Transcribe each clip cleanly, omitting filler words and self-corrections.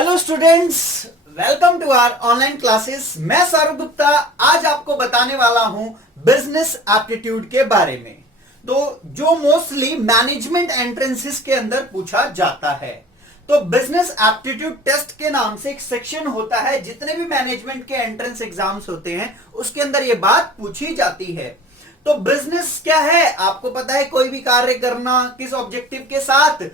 Hello students, welcome to our online classes. मैं सौरभ गुप्ता आज आपको बताने वाला हूं बिजनेस एप्टीट्यूड के बारे में। तो जो मोस्टली मैनेजमेंट एंट्रेंसेस के अंदर पूछा जाता है, तो बिजनेस एप्टीट्यूड टेस्ट के नाम से एक सेक्शन होता है। जितने भी मैनेजमेंट के एंट्रेंस एग्जाम्स होते हैं उसके अंदर यह बात पूछी जाती है। तो बिजनेस क्या है आपको पता है, कोई भी कार्य करना किस ऑब्जेक्टिव के साथ,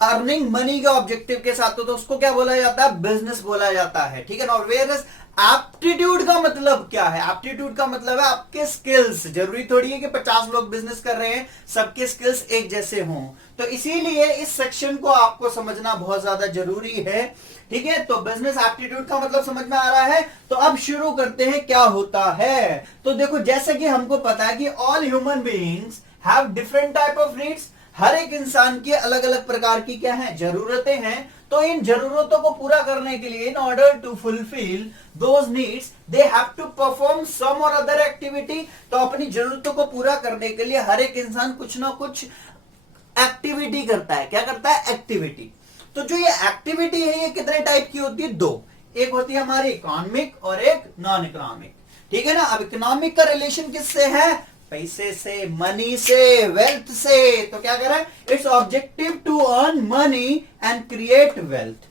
अर्निंग मनी के ऑब्जेक्टिव के साथ, तो उसको क्या बोला जाता है, बिजनेस बोला जाता है। ठीक है ना। और वेयरएस एप्टीट्यूड का मतलब क्या है, एप्टीट्यूड का मतलब है आपके स्किल्स। जरूरी थोड़ी है कि 50 लोग बिजनेस कर रहे हैं सबके स्किल्स एक जैसे हों, तो इसीलिए इस सेक्शन को आपको समझना बहुत ज्यादा जरूरी है। ठीक है, तो बिजनेस एप्टीट्यूड का मतलब समझ में आ रहा है। तो अब शुरू करते हैं क्या होता है। तो देखो, जैसे कि हमको पता है कि all human beings have different type of needs. हर एक इंसान की अलग अलग प्रकार की क्या है, जरूरतें हैं। तो इन जरूरतों को पूरा करने के लिए, in order to fulfil those needs, they have to perform some or other activity. तो अपनी जरूरतों को पूरा करने के लिए हर एक इंसान कुछ ना कुछ एक्टिविटी करता है। क्या करता है, एक्टिविटी। तो जो ये एक्टिविटी है ये कितने टाइप की होती है, दो। एक होती है हमारी इकोनॉमिक और एक नॉन इकोनॉमिक। ठीक है ना। अब इकोनॉमिक का रिलेशन किससे है, पैसे से, मनी से, वेल्थ से। तो क्या कह रहा है, it's objective to earn money and create wealth.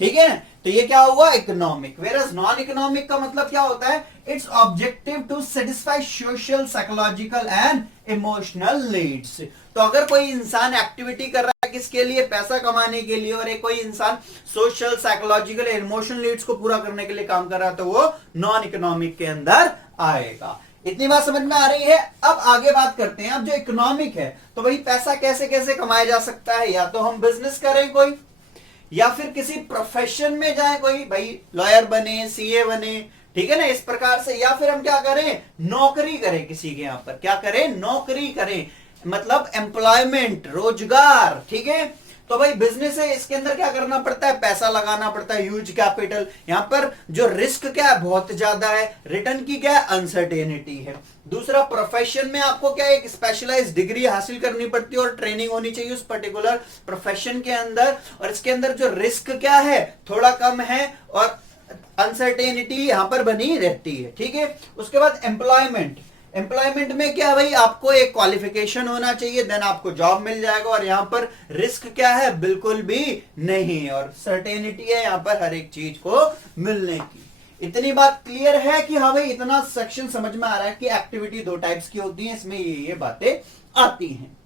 ठीक है, तो ये क्या हुआ, इकोनॉमिक। वेरएस नॉन इकोनॉमिक का मतलब क्या होता है, it's objective to satisfy social, psychological and emotional needs. तो अगर कोई इंसान एक्टिविटी कर रहा है किसके लिए, पैसा कमाने के लिए, और एक कोई इंसान सोशल, साइकोलॉजिकल, इमोशनल नीड्स को पूरा करने के लिए काम कर रहा है, तो वो नॉन इकोनॉमिक के अंदर आएगा। इतनी बात समझ में आ रही है। अब आगे बात करते हैं। अब जो इकोनॉमिक है, तो भाई पैसा कैसे कैसे कमाया जा सकता है। या तो हम बिजनेस करें कोई, या फिर किसी प्रोफेशन में जाए कोई, भाई लॉयर बने, सीए बने, ठीक है ना, इस प्रकार से। या फिर हम क्या करें, नौकरी करें किसी के यहां पर। क्या करें, नौकरी करें, मतलब एम्प्लॉयमेंट, रोजगार। ठीक है, तो भाई बिजनेस है, इसके अंदर क्या करना पड़ता है, पैसा लगाना पड़ता है, ह्यूज कैपिटल। यहां पर जो रिस्क क्या है, बहुत ज्यादा है। रिटर्न की क्या है, अनसर्टेनिटी है। दूसरा, प्रोफेशन में आपको क्या है, एक स्पेशलाइज्ड डिग्री हासिल करनी पड़ती है और ट्रेनिंग होनी चाहिए उस पर्टिकुलर प्रोफेशन के अंदर। और इसके अंदर जो रिस्क क्या है, थोड़ा कम है और अनसर्टेनिटी यहां पर बनी रहती है। ठीक है, उसके बाद एम्प्लॉयमेंट। एम्प्लॉयमेंट में क्या भाई, आपको एक क्वालिफिकेशन होना चाहिए, देन आपको जॉब मिल जाएगा। और यहां पर रिस्क क्या है, बिल्कुल भी नहीं, और सर्टेनिटी है यहां पर हर एक चीज को मिलने की। इतनी बात क्लियर है कि हाँ भाई, इतना सेक्शन समझ में आ रहा है कि एक्टिविटी दो टाइप्स की होती है, इसमें ये बातें आती हैं।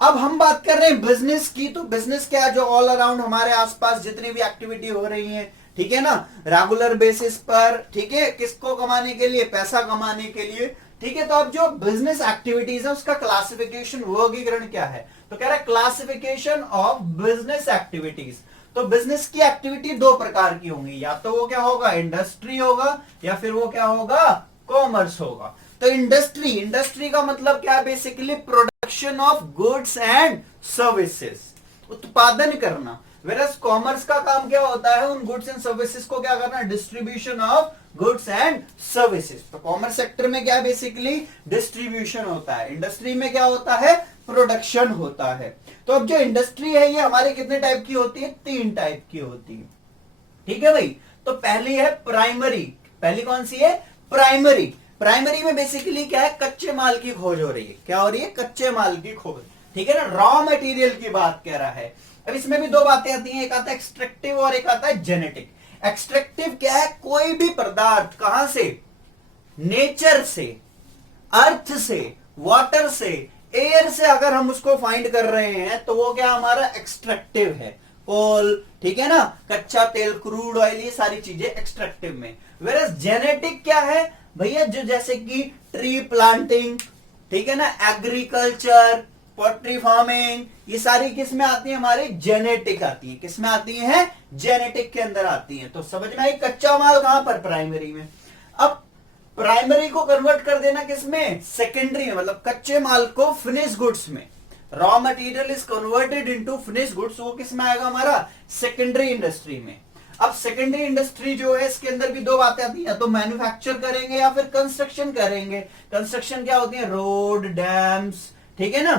अब हम बात कर रहे हैं बिजनेस की। तो बिजनेस क्या है, जो ऑल अराउंड हमारे आसपास जितनी भी एक्टिविटी हो रही है, ठीक है ना, रेगुलर बेसिस पर, ठीक है, किसको कमाने के लिए, पैसा कमाने के लिए। ठीक है, तो अब जो बिजनेस एक्टिविटीज है उसका क्लासिफिकेशन, वर्गीकरण क्या है, तो कह रहा है क्लासिफिकेशन ऑफ बिजनेस एक्टिविटीज। तो बिजनेस की एक्टिविटी दो प्रकार की होंगी, या तो वो क्या होगा, इंडस्ट्री होगा, या फिर वो क्या होगा, कॉमर्स होगा। तो इंडस्ट्री, इंडस्ट्री का मतलब क्या है, basically production of goods and services, उत्पादन करना। वेरस कॉमर्स का काम क्या होता है, उन गुड्स एंड सर्विसेज को क्या करना, distribution of goods and services. तो कॉमर्स सेक्टर में क्या है, बेसिकली डिस्ट्रीब्यूशन होता है। इंडस्ट्री में क्या होता है, प्रोडक्शन होता है। तो अब जो इंडस्ट्री है ये हमारे कितने टाइप की होती है, तीन टाइप की होती है। ठीक है भाई। तो पहली है प्राइमरी। पहली कौन सी है, प्राइमरी। प्राइमरी में बेसिकली क्या है, कच्चे माल की खोज हो रही है। क्या हो रही है, कच्चे माल की खोज। ठीक है ना, रॉ मटेरियल की बात कह रहा है। अब इसमें भी दो बातें आती हैं, एक आता है एक्सट्रैक्टिव और एक आता है जेनेटिक। एक्सट्रैक्टिव क्या है, कोई भी पदार्थ कहां से, नेचर से, अर्थ से, वाटर से, एयर से अगर हम उसको फाइंड कर रहे हैं तो वो क्या हमारा एक्सट्रैक्टिव है। कोल, ठीक है ना, कच्चा तेल, क्रूड ऑयल, ये सारी चीजें एक्सट्रैक्टिव में। वेरस जेनेटिक क्या है भैया, जो जैसे कि ट्री प्लांटिंग, ठीक है ना, एग्रीकल्चर, पोल्ट्री फार्मिंग, ये सारी किस में आती है, हमारी जेनेटिक आती है। किस में आती है, जेनेटिक के अंदर आती है। तो समझ में आई, कच्चा माल कहां पर, प्राइमरी में। अब प्राइमरी को कन्वर्ट कर देना किसमें, सेकेंडरी में, मतलब कच्चे माल को फिनिश गुड्स में। Raw material is converted into finish goods, वो किस में आएगा, हमारा सेकेंडरी इंडस्ट्री में। अब सेकेंडरी इंडस्ट्री जो है, इसके अंदर भी दो बातें आती हैं, या तो मैन्युफैक्चर करेंगे या फिर कंस्ट्रक्शन करेंगे। कंस्ट्रक्शन क्या होती है, रोड, डैम्स, ठीक है ना,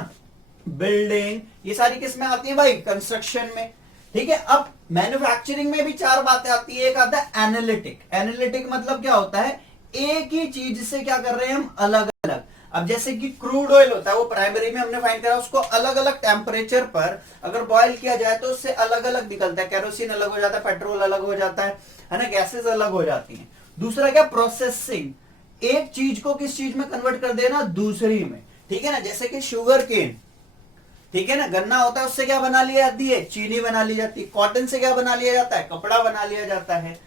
बिल्डिंग, ये सारी किस में आती है भाई, कंस्ट्रक्शन में। ठीक है। अब मैन्युफैक्चरिंग में भी चार बातें आती है। एक आता है एनालिटिक। एनालिटिक मतलब क्या होता है, एक ही चीज से क्या कर रहे हैं हम, अलग अलग। अब जैसे कि क्रूड ऑयल होता है, वो प्राइमरी में हमने फाइंड करा, उसको अलग अलग टेम्परेचर पर अगर बॉयल किया जाए तो उससे अलग अलग निकलता है। केरोसिन अलग हो जाता है, पेट्रोल अलग हो जाता है ना, गैसेस अलग हो जाती हैं। दूसरा क्या, प्रोसेसिंग, एक चीज को किस चीज में कन्वर्ट कर देना, दूसरी में। ठीक है ना, जैसे कि शुगर केन, ठीक है ना, गन्ना होता है, उससे क्या बना लिया जाती है, चीनी बना ली जाती है। कॉटन से क्या बना लिया जाता है, कपड़ा बना लिया जाता है।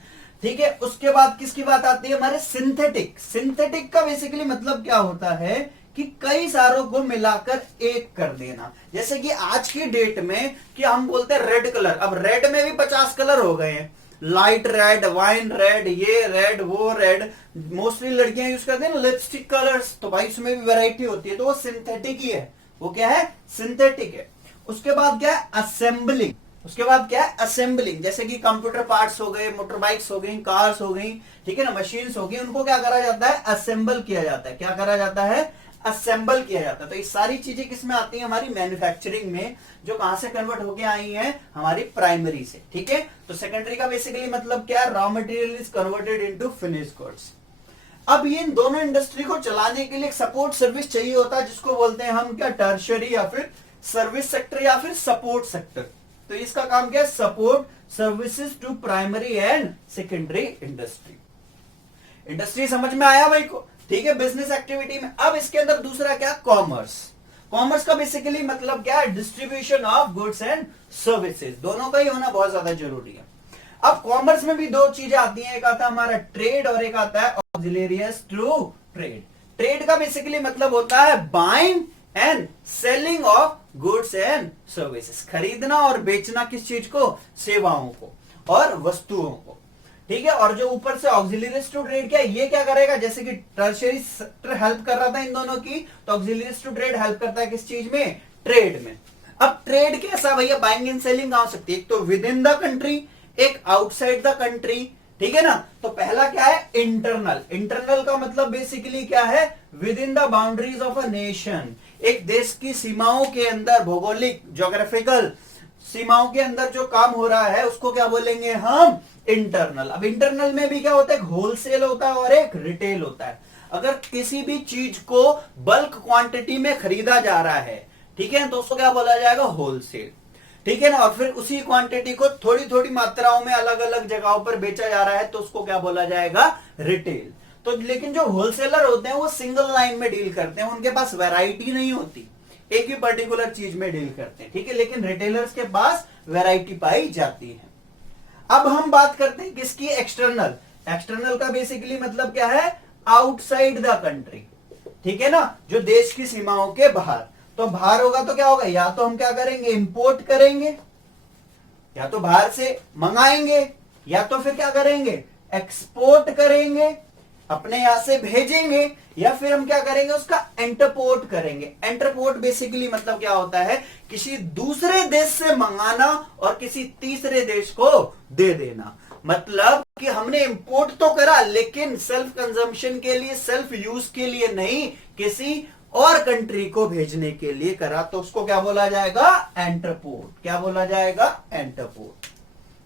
ठीक है। उसके बाद किसकी बात आती है, हमारे सिंथेटिक। सिंथेटिक का बेसिकली मतलब क्या होता है कि कई सारों को मिलाकर एक कर देना। जैसे कि आज की डेट में कि हम बोलते हैं रेड कलर, अब रेड में भी 50 कलर हो गए हैं, लाइट रेड, वाइन रेड, ये रेड, वो रेड। मोस्टली लड़कियां यूज करते हैं ना लिपस्टिक कलर्स, तो भाई उसमें भी वैरायटी होती है, तो वो सिंथेटिक ही है। वो क्या है, सिंथेटिक है। उसके बाद क्या है, असेंबलिंग। उसके बाद क्या है, असेंबलिंग। जैसे कि कंप्यूटर पार्ट्स हो गए, मोटर बाइक्स हो गई, कार्स हो गई, ठीक है ना, मशीन्स हो गई, उनको क्या करा जाता है, असेंबल किया जाता है। क्या करा जाता है, असेंबल किया जाता है। तो ये सारी चीजें किसमें आती हैं, हमारी मैन्युफैक्चरिंग में, जो कहां से कन्वर्ट होके आई हैं, हमारी प्राइमरी से। ठीक है। तो सेकेंडरी का बेसिकली मतलब क्या है, raw material is converted into finished goods. अब ये इन दोनों इंडस्ट्री को चलाने के लिए एक सपोर्ट सर्विस चाहिए होता है, जिसको बोलते हैं हम क्या, टर्शरी या फिर सर्विस सेक्टर या फिर सपोर्ट सेक्टर। तो इसका काम क्या है, support services to primary and secondary industry. Industry समझ में आया भाई को, ठीक है, बिजनेस एक्टिविटी में। अब इसके अंदर दूसरा क्या, कॉमर्स। कॉमर्स का बेसिकली मतलब क्या है, distribution of goods and services. दोनों का ही होना बहुत ज्यादा जरूरी है। अब कॉमर्स में भी दो चीजें आती हैं, एक आता है हमारा ट्रेड और एक आता है ऑक्सिलरियस टू ट्रेड। ट्रेड का बेसिकली मतलब होता है buying and selling of goods and services, खरीदना और बेचना किस चीज को, सेवाओं को और वस्तुओं को। ठीक है। और जो ऊपर से ऑक्सिलरियस टू ट्रेड क्या है, ये क्या करेगा, जैसे कि टर्शियरी सेक्टर हेल्प कर रहा था इन दोनों की, तो ऑक्सिलरियस टू ट्रेड हेल्प करता है किस चीज में, ट्रेड में। अब ट्रेड कैसा भैया, बाइंग एंड सेलिंग कहां हो सकती है, एक तो विद इन द कंट्री, एक आउटसाइड द कंट्री। ठीक है ना। तो पहला क्या है, इंटरनल। इंटरनल का मतलब बेसिकली क्या है, with in the boundaries of a nation, एक देश की सीमाओं के अंदर, भौगोलिक ज्योग्राफिकल सीमाओं के अंदर जो काम हो रहा है उसको क्या बोलेंगे हम, इंटरनल। अब इंटरनल में भी क्या होता है, होलसेल होता है और एक रिटेल होता है। अगर किसी भी चीज को बल्क क्वांटिटी में खरीदा जा रहा है, ठीक है, तो उसको क्या बोला जाएगा, होलसेल। ठीक है ना। और फिर उसी क्वांटिटी को थोड़ी थोड़ी मात्राओं में अलग अलग जगहों पर बेचा जा रहा है, तो उसको क्या बोला जाएगा, रिटेल। तो लेकिन जो होलसेलर होते हैं वो सिंगल लाइन में डील करते हैं, उनके पास वैरायटी नहीं होती, एक ही पर्टिकुलर चीज में डील करते हैं। ठीक है। लेकिन रिटेलर्स के पास वैरायटी पाई जाती है। अब हम बात करते हैं किसकी, एक्सटर्नल। एक्सटर्नल का बेसिकली मतलब क्या है, आउटसाइड द कंट्री। ठीक है ना, जो देश की सीमाओं के बाहर। तो बाहर होगा तो क्या होगा, या तो हम क्या करेंगे, इंपोर्ट करेंगे, या तो बाहर से मंगाएंगे, या तो फिर क्या करेंगे, एक्सपोर्ट करेंगे, अपने यहां से भेजेंगे, या फिर हम क्या करेंगे, उसका एंटरपोर्ट करेंगे। एंटरपोर्ट बेसिकली मतलब क्या होता है, किसी दूसरे देश से मंगाना और किसी तीसरे देश को दे देना। मतलब कि हमने इंपोर्ट तो करा लेकिन सेल्फ कंजम्पशन के लिए, सेल्फ यूज के लिए नहीं, किसी और कंट्री को भेजने के लिए करा, तो उसको क्या बोला जाएगा, एंटरपोर्ट। क्या बोला जाएगा, एंटरपोर्ट।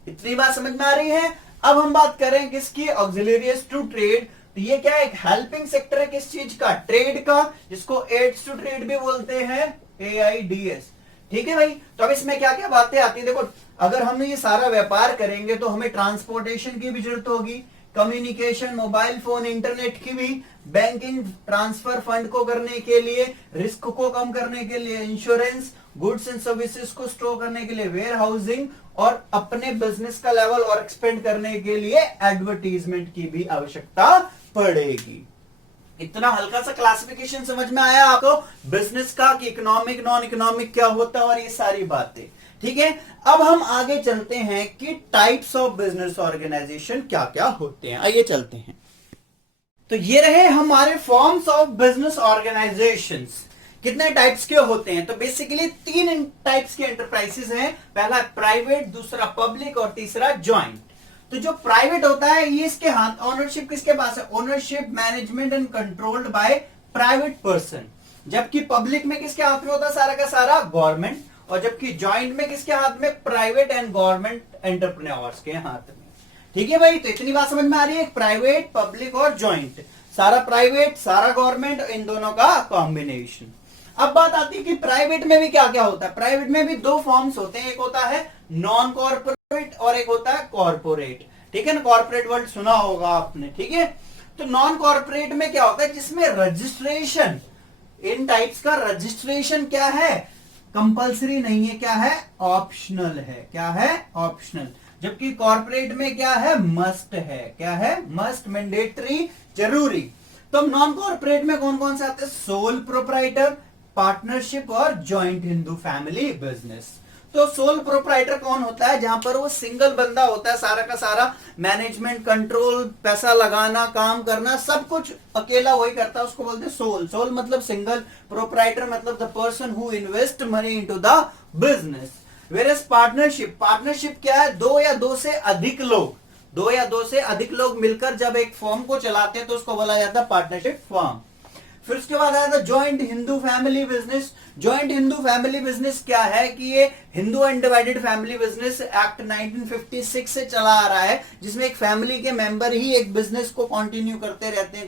इतनी बात समझ में आ रही है। अब हम बात करें किसकी, ऑक्सिलरियस टू ट्रेड। तो ये क्या है, एक हेल्पिंग सेक्टर है किस चीज का, ट्रेड का, जिसको एड्स टू ट्रेड भी बोलते हैं, AIDS। ठीक है भाई। तो अब इसमें क्या क्या बातें आती है, देखो, अगर हम ये सारा व्यापार करेंगे तो हमें ट्रांसपोर्टेशन की भी जरूरत होगी, कम्युनिकेशन, मोबाइल फोन, इंटरनेट की भी, बैंकिंग, ट्रांसफर फंड को करने के लिए, रिस्क को कम करने के लिए इंश्योरेंस, गुड्स एंड सर्विसेज को स्टोर करने के लिए वेयर हाउसिंग, और अपने बिजनेस का लेवल और एक्सपेंड करने के लिए एडवर्टीजमेंट की भी आवश्यकता पड़ेगी। इतना हल्का सा क्लासिफिकेशन समझ में आया आपको बिजनेस का, कि इकोनॉमिक, नॉन इकोनॉमिक क्या होता है और ये सारी बातें। ठीक है। अब हम आगे चलते हैं कि टाइप्स ऑफ बिजनेस ऑर्गेनाइजेशन क्या क्या होते हैं, आइए चलते हैं। तो ये रहे हमारे फॉर्म्स ऑफ बिजनेस ऑर्गेनाइजेशंस। कितने टाइप्स के होते हैं, तो बेसिकली 3 टाइप्स के एंटरप्राइजेस हैं। पहला प्राइवेट, दूसरा पब्लिक और तीसरा ज्वाइंट। तो जो प्राइवेट होता है ये इसके हाथ, ओनरशिप किसके पास है, ownership, management and controlled by private person. जबकि पब्लिक में किसके हाथ में होता है, सारा का सारा गवर्नमेंट। और जबकि ज्वाइंट में किसके हाथ में, प्राइवेट एंड गवर्नमेंट एंटरप्रेन्योर्स के हाथ में। ठीक है भाई, तो इतनी बात समझ में आ रही है, प्राइवेट, पब्लिक और ज्वाइंट, सारा प्राइवेट सारा गवर्नमेंट, इन दोनों का कॉम्बिनेशन। अब बात आती है कि प्राइवेट में भी क्या क्या होता है। प्राइवेट में भी दो फॉर्म्स होते हैं, एक होता है नॉन कॉर्पोरेट और एक होता है कॉर्पोरेट। ठीक है ना, कॉर्पोरेट वर्ड सुना होगा आपने। ठीक है, तो नॉन कॉर्पोरेट में क्या होता है, जिसमें रजिस्ट्रेशन, इन टाइप्स का रजिस्ट्रेशन क्या है, कंपलसरी नहीं है, क्या है, ऑप्शनल है। क्या है, ऑप्शनल। जबकि कॉर्पोरेट में क्या है, मस्ट है। क्या है, मस्ट, मैंडेटरी, जरूरी। तो नॉन कॉर्पोरेट में कौन कौन से आते हैं, सोल प्रोप्राइटर, पार्टनरशिप और ज्वाइंट हिंदू फैमिली बिजनेस। तो सोल प्रोप्राइटर कौन होता है, जहां पर वो सिंगल बंदा होता है, सारा का सारा मैनेजमेंट, कंट्रोल, पैसा लगाना, काम करना, सब कुछ अकेला वही करता है, उसको बोलते हैं सोल। सोल मतलब सिंगल, प्रोप्राइटर मतलब the person who invest money into the business. Whereas partnership, partnership क्या है, दो या दो से अधिक लोग, दो या दो से अधिक लोग मिलकर जब एक फर्म को चलाते हैं तो उसको बोला जाता है पार्टनरशिप फर्म। फिर उसके बाद आया था joint Hindu family business. Joint Hindu family business क्या है कि ये Hindu undivided family business act 1956 से चला आ रहा है, जिसमें एक फैमिली के मेंबर ही एक बिजनेस को कंटिन्यू करते रहते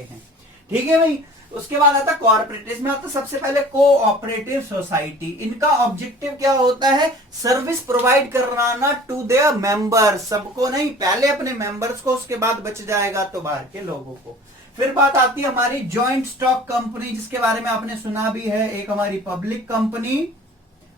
हैं। ठीक है भाई, उसके बाद आता कॉर्पोरेट, इसमें आता सबसे पहले कोऑपरेटिव सोसाइटी। इनका ऑब्जेक्टिव क्या होता है, सर्विस प्रोवाइड कराना टू देयर मेंबर्स, सबको नहीं, पहले अपने मेंबर्स को, उसके बाद बच जाएगा तो बाहर के लोगों को। फिर बात आती है हमारी ज्वाइंट स्टॉक कंपनी, जिसके बारे में आपने सुना भी है, एक हमारी पब्लिक कंपनी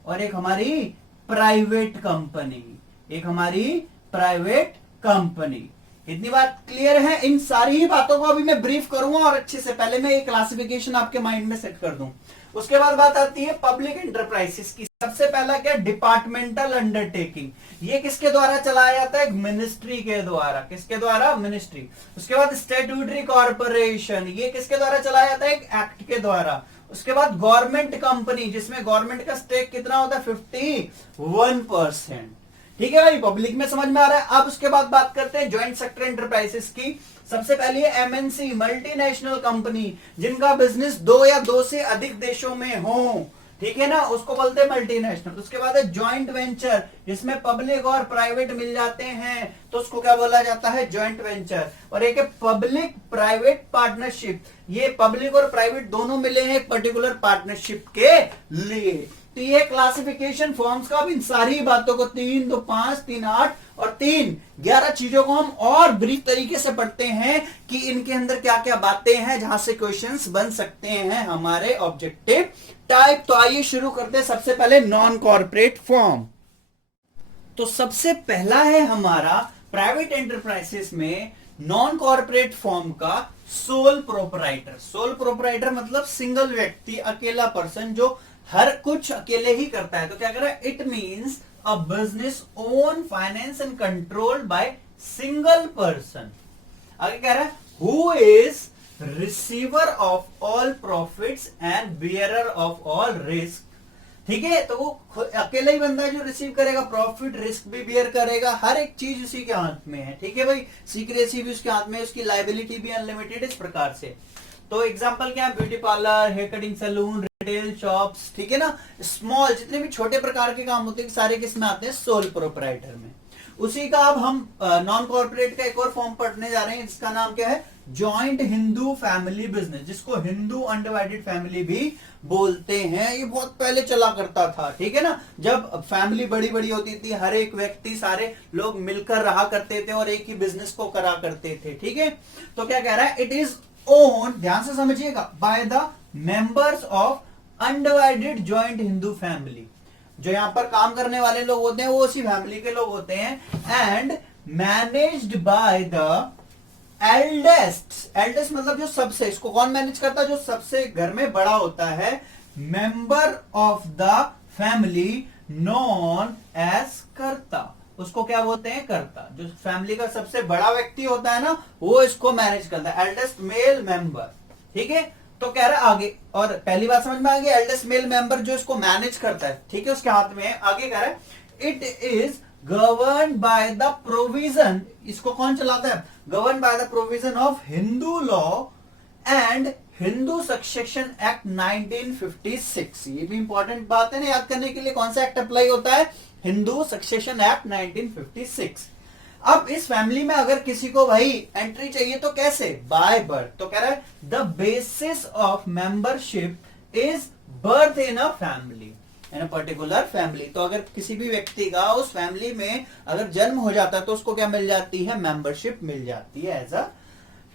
और एक हमारी प्राइवेट कंपनी, एक हमारी प्राइवेट कंपनी। इतनी बात क्लियर है। इन सारी ही बातों को अभी मैं ब्रीफ करूंगा और अच्छे से, पहले मैं एक क्लासिफिकेशन आपके माइंड में सेट कर दूं। उसके बाद बात आती है पब्लिक एंटरप्राइजेस की। सबसे पहला क्या, डिपार्टमेंटल अंडरटेकिंग। ये किसके द्वारा चलाया जाता है, मिनिस्ट्री के द्वारा। किसके द्वारा, मिनिस्ट्री। उसके बाद स्टैट्यूटरी कॉर्पोरेशन, ये किसके द्वारा चलाया जाता है, एक एक्ट के द्वारा। उसके बाद गवर्नमेंट कंपनी, जिसमें गवर्नमेंट का स्टेक कितना होता है, 51%। ठीक है भाई, पब्लिक में समझ में आ रहा है। अब उसके बाद बात करते हैं ज्वाइंट सेक्टर एंटरप्राइजेस की। सबसे पहले है एमएनसी, मल्टीनेशनल कंपनी, जिनका बिजनेस दो या दो से अधिक देशों में हो। ठीक है ना, उसको बोलते हैं मल्टीनेशनल। उसके बाद है ज्वाइंट वेंचर, जिसमें पब्लिक और प्राइवेट मिल जाते हैं, तो उसको क्या बोला जाता है, ज्वाइंट वेंचर। और एक है पब्लिक प्राइवेट पार्टनरशिप, ये पब्लिक और प्राइवेट दोनों मिले हैं एक पर्टिकुलर पार्टनरशिप के लिए। तो ये क्लासिफिकेशन फॉर्म्स का, अब इन सारी बातों को 3, 2, 5, 3, 8 और 3, 11 चीजों को हम और ब्रीफ तरीके से पढ़ते हैं कि इनके अंदर क्या क्या बातें हैं जहां से क्वेश्चंस बन सकते हैं हमारे ऑब्जेक्टिव टाइप। तो आइए शुरू करते हैं। सबसे पहले नॉन कॉर्पोरेट फॉर्म। तो सबसे पहला है हमारा प्राइवेट एंटरप्राइजेस में नॉन कॉर्पोरेट फॉर्म का सोल प्रोपराइटर। सोल प्रोपराइटर मतलब सिंगल व्यक्ति, अकेला पर्सन जो हर कुछ अकेले ही करता है। तो क्या कर रहा है, it means a business own, finance and controlled by single person. आगे कह रहा है who is receiver of all profits and bearer of all risk. ठीक है, तो वो अकेला ही बंदा है जो रिसीव करेगा प्रॉफिट, रिस्क भी बियर करेगा, हर एक चीज उसी के हाथ में है। ठीक है भाई, सीक्रेसी भी उसके हाथ में, उसकी लाइबिलिटी भी अनलिमिटेड, इस प्रकार से। तो एग्जांपल क्या है, beauty parlour, hair cutting salon, retail shops. ठीक है ना, स्मॉल जितने भी छोटे प्रकार के काम होते हैं सारे किस में आते हैं, सोल प्रोपराइटर में। उसी का अब हम नॉन कॉर्पोरेट का एक और फॉर्म पढ़ने जा रहे हैं, जिसका नाम क्या है, जॉइंट हिंदू फैमिली बिजनेस, जिसको हिंदू अनडिवाइडेड फैमिली भी बोलते हैं। ये बहुत पहले चला करता था। ठीक है ना, जब फैमिली बड़ी बड़ी होती थी, हर एक व्यक्ति, सारे लोग मिलकर रहा करते थे और एक ही बिजनेस को करा करते थे। ठीक है, तो क्या कह रहा है, इट इज ओन, ध्यान से समझिएगा, by the members of undivided joint Hindu family. जो यहां पर काम करने वाले लोग होते हैं वो उसी फैमिली के लोग होते हैं। And managed by the eldest. Eldest मतलब जो सबसे, इसको कौन मैनेज करता है, जो सबसे घर में बड़ा होता है, member of the family known as karta. उसको क्या बोलते हैं, कर्ता। जो फैमिली का सबसे बड़ा व्यक्ति होता है ना, वो इसको मैनेज करता है, एल्डेस्ट मेल मेंबर। ठीक है, तो कह रहा है आगे, और पहली बात समझ में आ गई, एल्डेस्ट मेल मेंबर जो इसको मैनेज करता है, ठीक है, उसके हाथ में है। आगे कह रहा है it is govern by the provision, इसको कौन चलाता है, govern by the provision of Hindu law and Hindu succession act 1956। ये भी इंपॉर्टेंट बात है ना याद करने के लिए, कौन सा एक्ट अप्लाई होता है? Hindu succession act 1956। अब इस फैमिली में अगर किसी को भाई एंट्री चाहिए तो कैसे? By birth. तो कह रहा है the basis of membership is birth in a family, in a particular family. तो अगर किसी भी व्यक्ति का उस फैमिली में अगर जन्म हो जाता है तो उसको क्या मिल जाती है? मेंबरशिप मिल जाती है एज अ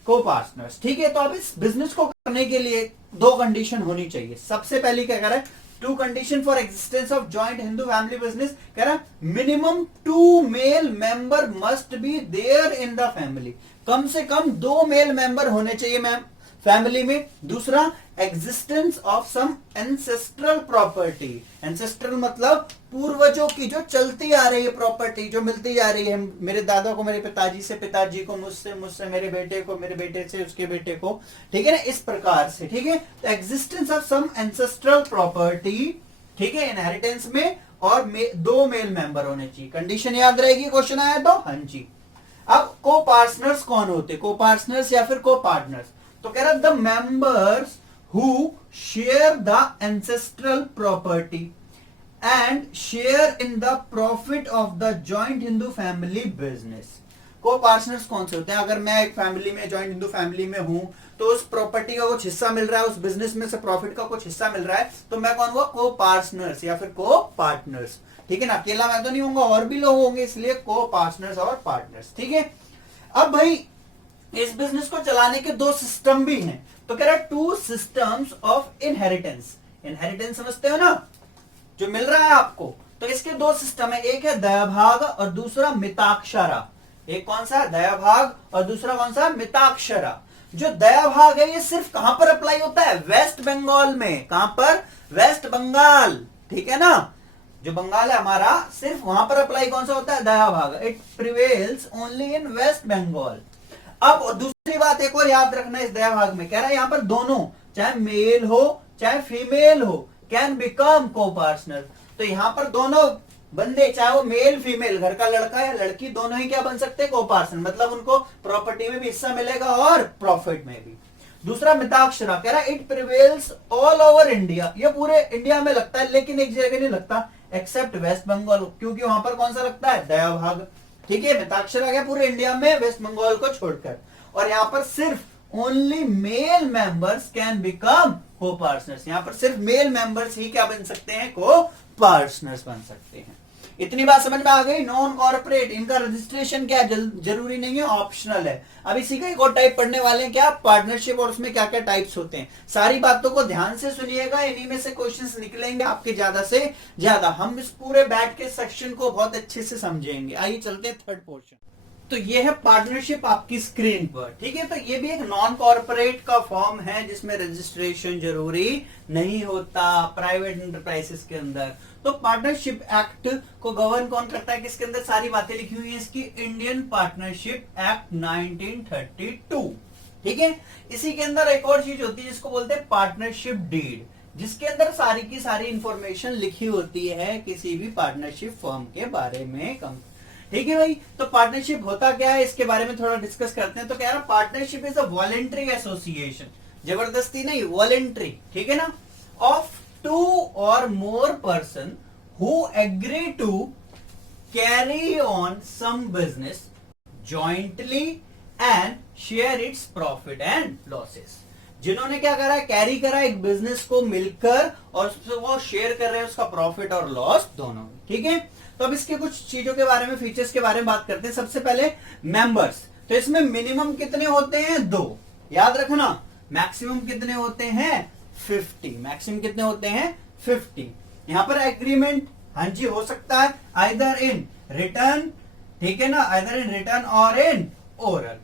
को पार्टनर्स। ठीक है, तो अब इस बिजनेस को करने के लिए दो कंडीशन होनी चाहिए। सबसे पहली क्या कह रहा है? Two condition for existence of joint Hindu family business. कह रहा है minimum 2 male member must be there in the family. कम से कम 2 मेल मेंबर होने चाहिए मैम फैमिली में। दूसरा, existence of some ancestral property. Ancestral मतलब पूर्वजों की जो चलती आ रही है प्रॉपर्टी, जो मिलती जा रही है, मेरे दादा को मेरे पिताजी से, पिताजी को मुझसे, मुझसे मेरे बेटे को, मेरे बेटे से उसके बेटे को, ठीक है ना, इस प्रकार से। ठीक है, तो existence of some ancestral property, ठीक है, इनहेरिटेंस में, और 2 मेल मेंबर होने चाहिए। कंडीशन याद रहेगी, क्वेश्चन आया तो। हाँ जी। अब को पार्टनर्स कौन होते? को पार्टनर्स या फिर को पार्टनर्स, तो कह रहा the members who share the ancestral property and share in the profit of the joint Hindu family business. को पार्टनर्स कौन से होते हैं? अगर मैं एक फैमिली में, जॉइंट हिंदू फैमिली में हूं, तो उस प्रॉपर्टी का कुछ हिस्सा मिल रहा है, उस बिजनेस में से प्रॉफिट का कुछ हिस्सा मिल रहा है, तो मैं कौन हुआ? को पार्टनर्स या फिर को पार्टनर्स। ठीक है ना, अकेला मैं तो नहीं होऊंगा, और भी लोग होंगे, इसलिए को पार्टनर्स और पार्टनर्स। ठीक है, अब भाई इस बिजनेस को चलाने के 2 सिस्टम भी हैं। तो कह रहा है 2 सिस्टम्स ऑफ इनहेरिटेंस। इनहेरिटेंस समझते हो ना, जो मिल रहा है आपको, तो इसके 2 सिस्टम है। एक है दयाभाग और दूसरा मिताक्षरा। एक कौन सा? दयाभाग, और दूसरा कौन सा? मिताक्षरा। जो दयाभाग है ये सिर्फ कहां पर अप्लाई होता है? वेस्ट बंगाल में। कहां पर? वेस्ट बंगाल। ठीक है ना, जो बंगाल है हमारा, सिर्फ वहां पर अप्लाई कौन सा होता है? Dayabhaga. It prevails only in West Bengal. अब दूसरी बात एक और याद रखना इस दयाभाग में, कह रहा है यहां पर दोनों, चाहे मेल हो चाहे फीमेल हो, कैन बिकम को पार्टनर। तो यहां पर दोनों बंदे, चाहे वो मेल फीमेल, घर का लड़का या लड़की, दोनों ही क्या बन सकते हैं? को पार्टनर। मतलब उनको प्रॉपर्टी में भी हिस्सा मिलेगा और प्रॉफिट में भी। दूसरा मिताक्षरा, कह रहा है it prevails all over India. ये पूरे इंडिया में लगता है, लेकिन एक जगह नहीं लगता, एक्सेप्ट वेस्ट बंगाल, क्योंकि वहां पर कौन सा लगता है? दयाभाग। ठीक है, मिताक्षर आ गया पूरे इंडिया में, वेस्ट बंगाल को छोड़कर। और यहां पर सिर्फ only male members can become को पार्टनर्स। यहां पर सिर्फ मेल मेंबर्स ही क्या बन सकते हैं? को पार्टनर्स बन सकते हैं। इतनी बात समझ में आ गई। नॉन कॉर्पोरेट, इनका रजिस्ट्रेशन क्या जरूरी नहीं है, ऑप्शनल है। अब इसी का एक और टाइप पढ़ने वाले हैं, क्या? पार्टनरशिप, और उसमें क्या क्या टाइप्स होते हैं। सारी बातों को ध्यान से सुनिएगा, इन्हीं में से क्वेश्चंस निकलेंगे आपके ज्यादा से ज्यादा। हम इस पूरे बैठ के सेक्शन को बहुत अच्छे से समझेंगे। आइए चलते हैं थर्ड पोर्शन। तो ये है पार्टनरशिप आपकी स्क्रीन पर। ठीक है, तो ये भी एक नॉन कॉर्पोरेट का फॉर्म है जिसमें रजिस्ट्रेशन जरूरी नहीं होता प्राइवेट एंटरप्राइजेस के अंदर। तो पार्टनरशिप एक्ट को गवर्न कौन करता है? किसके अंदर सारी बातें लिखी हुई हैं इसकी? Indian partnership act 1932। ठीक है, इसी के अंदर एक और चीज होती है जिसको बोलते हैं पार्टनरशिप डीड, जिसके अंदर सारी की सारी इंफॉर्मेशन लिखी होती है किसी भी पार्टनरशिप फर्म के बारे में। ठीक है भाई, तो पार्टनरशिप होता क्या है इसके बारे में थोड़ा डिस्कस करते हैं। तो कह रहा partnership is a voluntary association, जबरदस्ती नहीं, वॉलेंटरी, ठीक है ना, of 2 or more person who agree to carry on some business jointly and share its profit and losses. जिन्होंने क्या करा है? कैरी करा एक बिजनेस को मिलकर, और वो शेयर कर रहे हैं उसका प्रॉफिट और लॉस दोनों। ठीक है, तो अब इसके कुछ चीजों के बारे में, फीचर्स के बारे में बात करते हैं। सबसे पहले मेंबर्स। तो इसमें मिनिमम कितने होते हैं? 2। याद रखना, मैक्सिमम कितने होते हैं? 50। मैक्सिमम कितने होते हैं? 50। यहां पर एग्रीमेंट, हाँ जी, हो सकता है आइदर इन रिटर्न, ठीक है ना, आइदर इन रिटर्न और इन ओरल।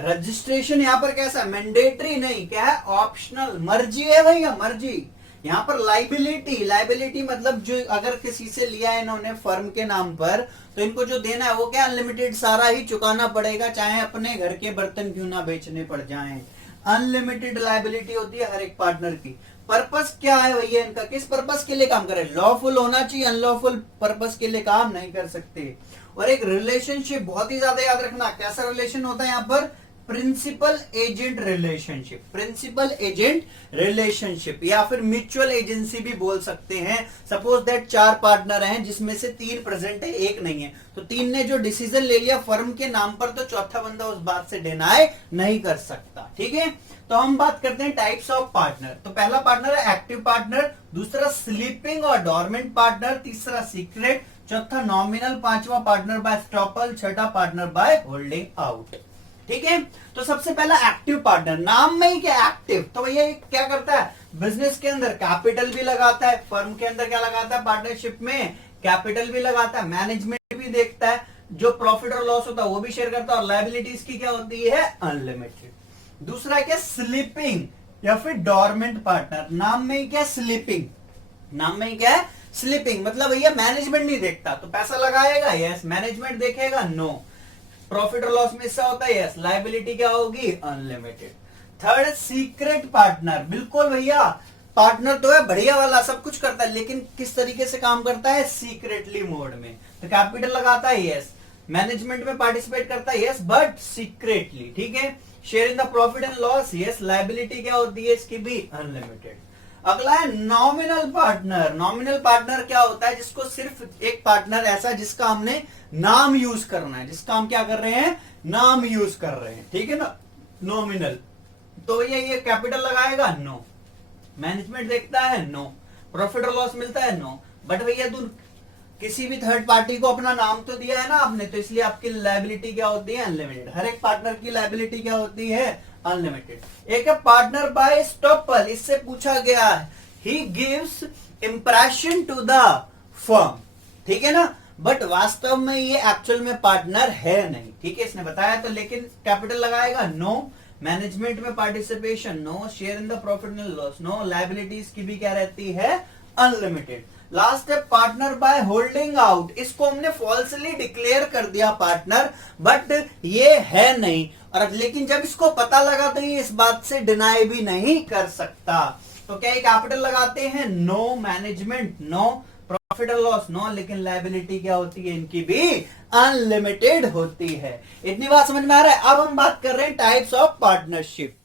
रजिस्ट्रेशन यहां पर कैसा? मैंडेटरी नहीं, क्या है? ऑप्शनल, मर्जी है भैया, मर्जी। यहां पर लाइबिलिटी मतलब जो अगर किसी से लिया है इन्होंने फर्म के नाम पर, तो इनको जो देना है वो क्या? अनलिमिटेड सारा ही चुकाना पड़ेगा, चाहे अपने घर के बर्तन क्यों ना बेचने पड़ जाएं। अनलिमिटेड लाइबिलिटी होती है हर एक पार्टनर की। पर्पस क्या है भैया इनका? किस पर्पस के लिए काम करे? लॉफुल होना चाहिए, अनलॉफुल पर्पस के लिए काम नहीं कर सकते। और एक रिलेशनशिप बहुत ही ज्यादा याद रखना, कैसा रिलेशन होता है यहाँ पर? Principal agent relationship, principal agent relationship या फिर म्यूचुअल एजेंसी भी बोल सकते हैं। सपोज दैट 4 पार्टनर हैं जिसमें से 3 प्रेजेंट है, 1 नहीं है, तो 3 ने जो डिसीजन ले लिया फर्म के नाम पर, तो चौथा बंदा उस बात से डिनाई नहीं कर सकता। ठीक है, तो हम बात करते हैं टाइप्स ऑफ पार्टनर। तो पहला पार्टनर है एक्टिव पार्टनर, दूसरा स्लीपिंग और डोरमेंट पार्टनर, तीसरा सीक्रेट, चौथा नॉमिनल, पांचवा पार्टनर बाय स्टॉपल, छठा पार्टनर बाय होल्डिंग आउट। ठीक है, तो सबसे पहला एक्टिव पार्टनर, नाम में ही क्या एक्टिव, तो भैया क्या करता है, बिजनेस के अंदर कैपिटल भी लगाता है, फर्म के अंदर क्या लगाता है, पार्टनरशिप में कैपिटल भी लगाता है, मैनेजमेंट भी देखता है, जो प्रॉफिट और लॉस होता है वो भी शेयर करता है, और लायबिलिटीज की क्या होती है, अनलिमिटेड। दूसरा क्या, स्लीपिंग या फिर डोरमेंट पार्टनर, नाम में ही क्या, स्लीपिंग, नाम में ही क्या है, स्लीपिंग, मतलब भैया मैनेजमेंट नहीं देखता, तो पैसा लगाएगा, यस, मैनेजमेंट देखेगा, नो, प्रॉफिट और लॉस में हिस्सा होता है, यस, लायबिलिटी क्या होगी, अनलिमिटेड। थर्ड, सीक्रेट पार्टनर, बिल्कुल भैया पार्टनर तो है बढ़िया वाला, सब कुछ करता है, लेकिन किस तरीके से काम करता है, सीक्रेटली मोड में, तो कैपिटल लगाता है, यस, मैनेजमेंट में पार्टिसिपेट करता है, यस, बट सीक्रेटली। ठीक है, share in the profit and loss, yes, liability क्या होती है इसकी भी, अनलिमिटेड। अगला है नॉमिनल पार्टनर। नॉमिनल पार्टनर क्या होता है, जिसको सिर्फ एक पार्टनर ऐसा जिसका हमने नाम यूज करना है, जिसका हम क्या कर रहे हैं, नाम यूज कर रहे हैं। ठीक है ना, नॉमिनल, तो ये कैपिटल लगाएगा, नो, मैनेजमेंट देखता है, नो, प्रॉफिट और लॉस मिलता है, नो, बट भैया तू किसी भी थर्ड पार्टी को अपना नाम तो दिया है ना आपने, तो इसलिए आपकी लायबिलिटी क्या होती है, अनलिमिटेड। हर एक पार्टनर की लायबिलिटी क्या होती है, अनलिमिटेड। एक है पार्टनर बाय स्टॉपल, इससे पूछा गया है, he gives impression to the firm, ठीक है ना, बट वास्तव में ये एक्चुअल में पार्टनर है नहीं। ठीक है, इसने बताया तो, लेकिन कैपिटल लगाएगा, नो, मैनेजमेंट में participation, no, share in the profit and loss, no, liabilities की भी क्या रहती है, अनलिमिटेड। लास्ट है पार्टनर बाय होल्डिंग आउट, इसको हमने फॉल्सली डिक्लेयर कर दिया पार्टनर, बट ये है नहीं, और लेकिन जब इसको पता लगा तो ये इस बात से डिनाई भी नहीं कर सकता। तो क्या कैपिटल लगाते हैं, नो, मैनेजमेंट, नो, प्रॉफिट और लॉस, नो, लेकिन लायबिलिटी क्या होती है इनकी भी, अनलिमिटेड होती है। इतनी बात समझ में आ रहा है। अब हम बात कर रहे हैं टाइप्स ऑफ पार्टनरशिप।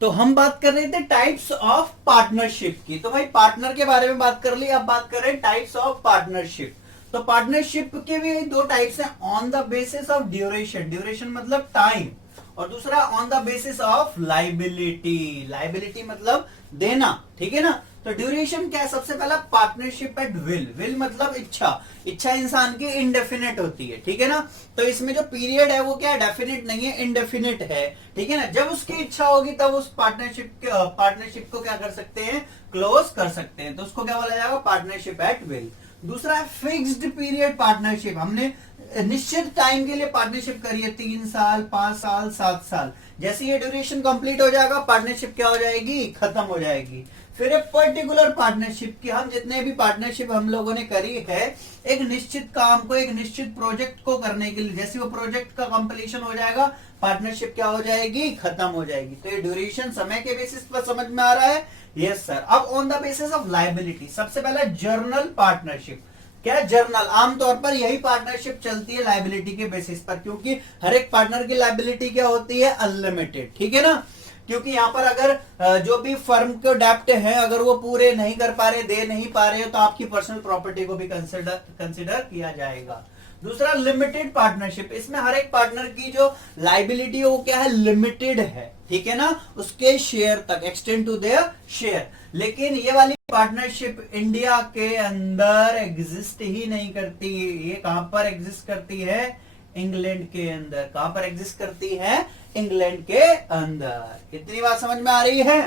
तो हम बात कर रहे थे टाइप्स ऑफ पार्टनरशिप की, तो भाई पार्टनर के बारे में बात कर ली, अब बात कर रहे हैं टाइप्स ऑफ पार्टनरशिप। तो पार्टनरशिप के भी 2 टाइप्स हैं, on the basis of duration, duration मतलब टाइम, और दूसरा on the basis of liability, liability मतलब देना। ठीक है ना, तो ड्यूरेशन क्या है, सबसे पहला पार्टनरशिप एट विल, विल मतलब इच्छा, इच्छा इंसान की इनडेफिनेट होती है। ठीक है ना, तो इसमें जो पीरियड है वो क्या है, डेफिनेट नहीं है, इनडेफिनेट है। ठीक है ना, जब उसकी इच्छा होगी तब उस पार्टनरशिप को क्या कर सकते हैं, क्लोज कर सकते हैं, तो उसको क्या बोला जाएगा, पार्टनरशिप एट विल। दूसरा है फिक्स्ड पीरियड पार्टनरशिप, हमने निश्चित टाइम के लिए पार्टनरशिप करी है, 3 साल, 5 साल, 7 साल, जैसे ये ड्यूरेशन कंप्लीट हो जाएगा पार्टनरशिप क्या हो जाएगी, खत्म हो जाएगी। फिर एक पर्टिकुलर पार्टनरशिप की, हम जितने भी पार्टनरशिप हम लोगों ने करी है एक निश्चित काम को, एक निश्चित प्रोजेक्ट को करने के लिए, जैसे वो प्रोजेक्ट का कंप्लीशन हो जाएगा पार्टनरशिप क्या हो जाएगी, खत्म हो जाएगी। तो ये ड्यूरेशन समय के बेसिस पर समझ में आ रहा है, यस सर। अब on the basis of liability, सबसे पहला जर्नल पार्टनरशिप। क्या है, जर्नल, आमतौर पर यही पार्टनरशिप चलती है लायबिलिटी के बेसिस पर, क्योंकि हर एक पार्टनर की लायबिलिटी क्या होती है, अनलिमिटेड। ठीक है ना, क्योंकि यहां पर अगर जो भी फर्म के डेप्ट है अगर वो पूरे नहीं कर पा रहे, दे नहीं पा रहे हो, तो आपकी पर्सनल प्रॉपर्टी को भी कंसिडर किया जाएगा। दूसरा लिमिटेड पार्टनरशिप, इसमें हर एक पार्टनर की जो लायबिलिटी है वो क्या है, लिमिटेड है। ठीक है ना, उसके शेयर तक, एक्सटेंड टू देयर शेयर। लेकिन ये वाली पार्टनरशिप इंडिया के अंदर एग्जिस्ट ही नहीं करती, ये कहां पर एग्जिस्ट करती है, इंग्लैंड के अंदर। कहां पर एग्जिस्ट करती है, इंग्लैंड के अंदर। इतनी बात समझ में आ रही है,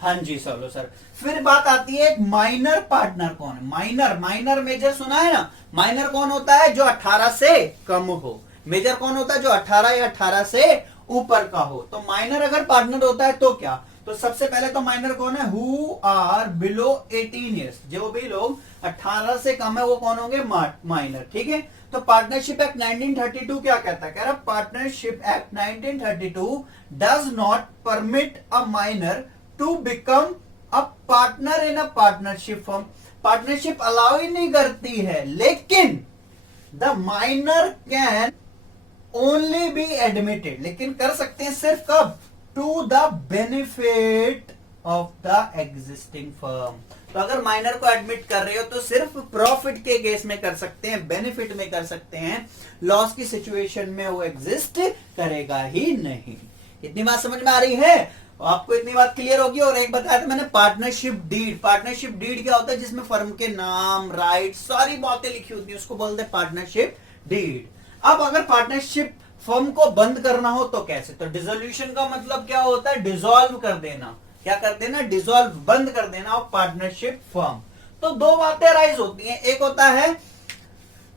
हाँ जी चलो सर। फिर बात आती है एक माइनर पार्टनर कौन है, माइनर, माइनर मेजर सुना है ना, माइनर कौन होता है, जो 18 से कम हो, मेजर कौन होता है, जो 18 या 18 से ऊपर का हो। तो माइनर अगर पार्टनर होता है तो क्या, तो सबसे पहले तो माइनर कौन है, हु आर बिलो 18 ईयर्स, जो भी लोग 18 से कम है वो कौन होंगे, माइनर। ठीक है, तो पार्टनरशिप एक्ट 1932 क्या कहता है, कह रहा partnership act 1932 does not permit a minor to become a partner in a partnership firm. Partnership allow ही नहीं करती है, लेकिन the minor can only be admitted, लेकिन कर सकते हैं सिर्फ कब, to the benefit of the existing firm. तो अगर माइनर को एडमिट कर रहे हो तो सिर्फ प्रॉफिट के केस में कर सकते हैं, बेनिफिट में कर सकते हैं, लॉस की सिचुएशन में वो एग्जिस्ट करेगा ही नहीं। इतनी बात समझ में आ रही है? आपको इतनी बात क्लियर होगी। और एक बताया था मैंने पार्टनरशिप डीड। पार्टनरशिप डीड क्या होता है? जिसमें फर्म के नाम, राइट, सारी बातें लिखी होती है, उसको बोलते हैं पार्टनरशिप डीड। अब अगर पार्टनरशिप फर्म को बंद करना हो तो कैसे? तो डिसोल्यूशन का मतलब क्या होता है? डिसॉल्व कर देना। क्या कर देना? डिसॉल्व, बंद कर देना ऑफ पार्टनरशिप फर्म। तो दो बातें राइज होती हैं, एक होता है